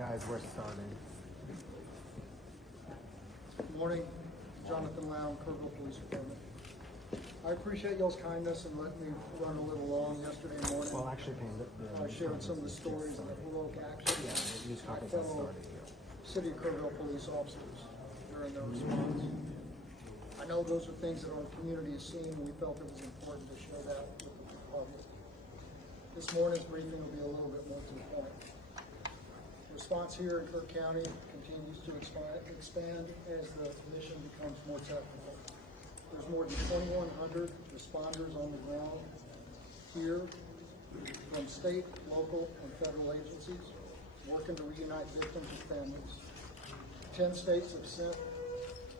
Guys, we're starting. Good morning, Jonathan Lown, Kerrville Police Department. I appreciate y'all's kindness and letting me run a little long yesterday morning. Well, actually, I shared some of the stories of heroic action news by conference has fellow started. City of Kerrville police officers during their response. I know those are things that our community has seen, and we felt it was important to share that with the public. This morning's briefing will be a little bit more to the point. The response here in Kirk County continues to expand as the mission becomes more technical. There's more than 2,100 responders on the ground here from state, local, and federal agencies working to reunite victims and families. 10 states have sent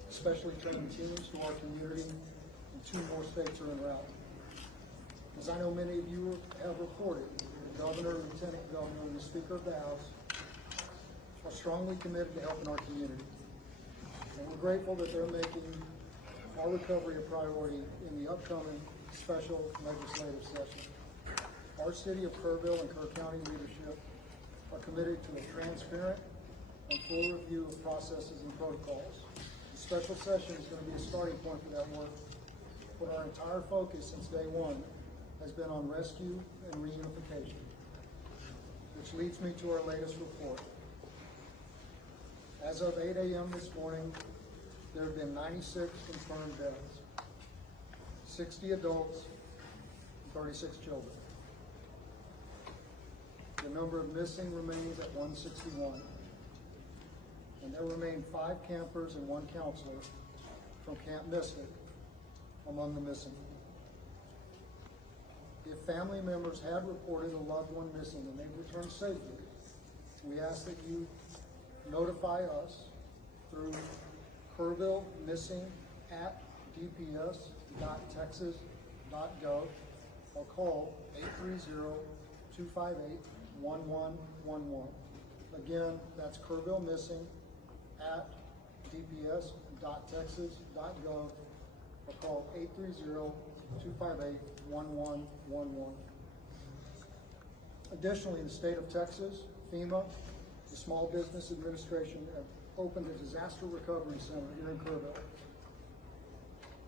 specially trained teams to our community, and 2 more states are en route. As I know many of you have reported, the Governor, Lieutenant Governor, and the Speaker of the House are strongly committed to helping our community. And we're grateful that they're making our recovery a priority in the upcoming special legislative session. Our City of Kerrville and Kirk County leadership are committed to a transparent and full review of processes and protocols. The special session is going to be a starting point for that work, but our entire focus since day one has been on rescue and reunification, which leads me to our latest report. As of 8 a.m. this morning, there have been 96 confirmed deaths, 60 adults, and 36 children. The number of missing remains at 161, and there remain 5 campers and 1 counselor from Camp Mystic among the missing. If family members had reported a loved one missing and they've returned safely, we ask that you notify us through kerrvillemissing@dps.texas.gov or call 830-258-1111. Again, that's kerrvillemissing@dps.texas.gov or call 830-258-1111. Additionally, the state of Texas, FEMA, the Small Business Administration have opened a disaster recovery center here in Kerrville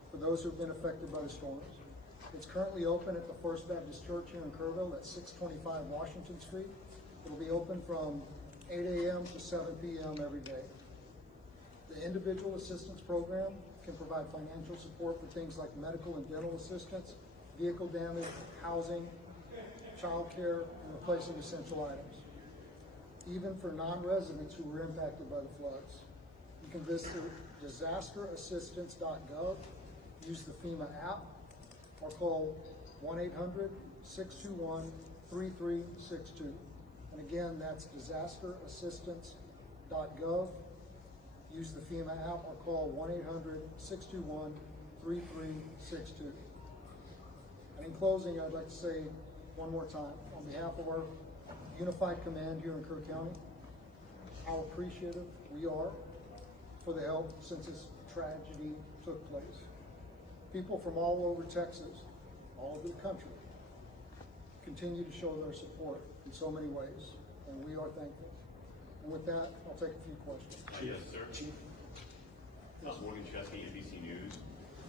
for those who have been affected by the storms. It's currently open at the First Baptist Church here in Kerrville at 625 Washington Street. It'll be open from 8 a.m. to 7 p.m. every day. The Individual Assistance Program can provide financial support for things like medical and dental assistance, vehicle damage, housing, child care, and replacing essential items. Even for non-residents who were impacted by the floods. You can visit disasterassistance.gov, use the FEMA app, or call 1-800-621-3362. And again, that's disasterassistance.gov, use the FEMA app, or call 1-800-621-3362. And in closing, I'd like to say one more time, on behalf of our Unified Command here in Kirk County, how appreciative we are for the help since this tragedy took place. People from all over Texas, all over the country, continue to show their support in so many ways, and we are thankful. And with that, I'll take a few questions. Yes, sir. Chief. Morgan Chesky, NBC News.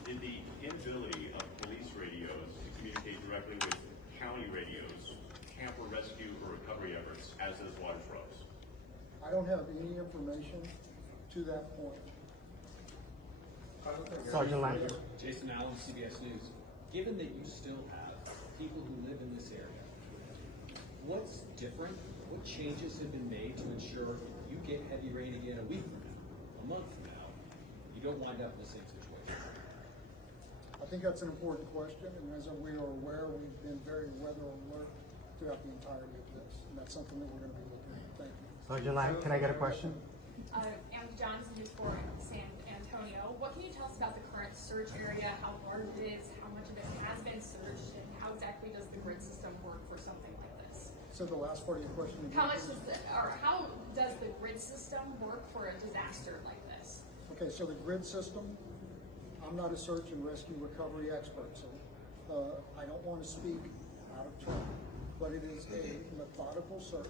Did the inability of police radios to communicate directly with county radios hamper rescue or recovery efforts as those waters rose? I don't have any information to that point. Sergeant Lang. Jason Allen, CBS News. Given that you still have people who live in this area, what's different? What changes have been made to ensure if you get heavy rain again a week from now, a month from now, you don't wind up in the same situation? I think that's an important question, and as we are aware, we've been very weather alert throughout the entirety of this, and that's something that we're going to be looking at. Thank you. Sergeant Lang, can I get a question? Amber Johnson, News 4 in San Antonio. What can you tell us about the current search area, how large it is, how much of it has been searched, and how exactly does the grid system work for something like this? So the last part of your question again. How does the grid system work for a disaster like this? Okay, so the grid system, I'm not a search and rescue recovery expert, so I don't want to speak out of turn, but it is a methodical search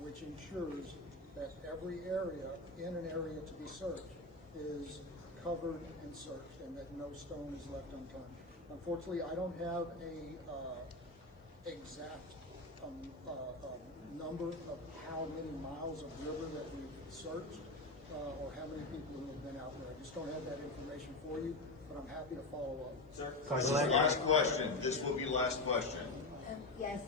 which ensures that every area in an area to be searched is covered and searched, and that no stone is left unturned. Unfortunately, I don't have a exact number of how many miles of river that we've searched, or how many people who have been out there. I just don't have that information for you, but I'm happy to follow up. Sergeant Last question. This will be last question. Yes,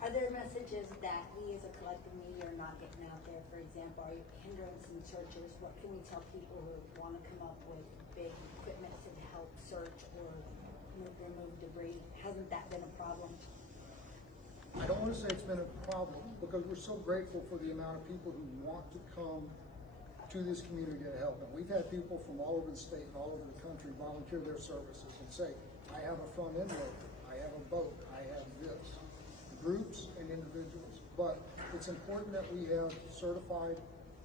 are there messages that we as a collective media are not getting out there? For example, are you hindering some searches? What can we tell people who want to come up with big equipment to help search or remove debris? Hasn't that been a problem? I don't want to say it's been a problem, because we're so grateful for the amount of people who want to come to this community to help. And we've had people from all over the state and all over the country volunteer their services and say, I have a front end loader, I have a boat, I have this. Groups and individuals. But it's important that we have certified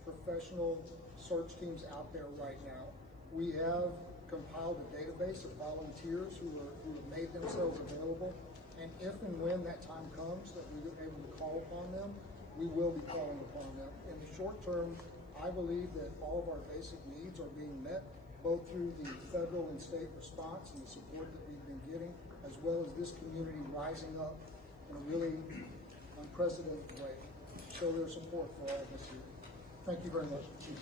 professional search teams out there right now. We have compiled a database of volunteers who have made themselves available. And if and when that time comes that we're able to call upon them, we will be calling upon them. In the short term, I believe that all of our basic needs are being met, both through the federal and state response and the support that we've been getting, as well as this community rising up in a really unprecedented way. Show their support for all of us here. Thank you very much, Chief.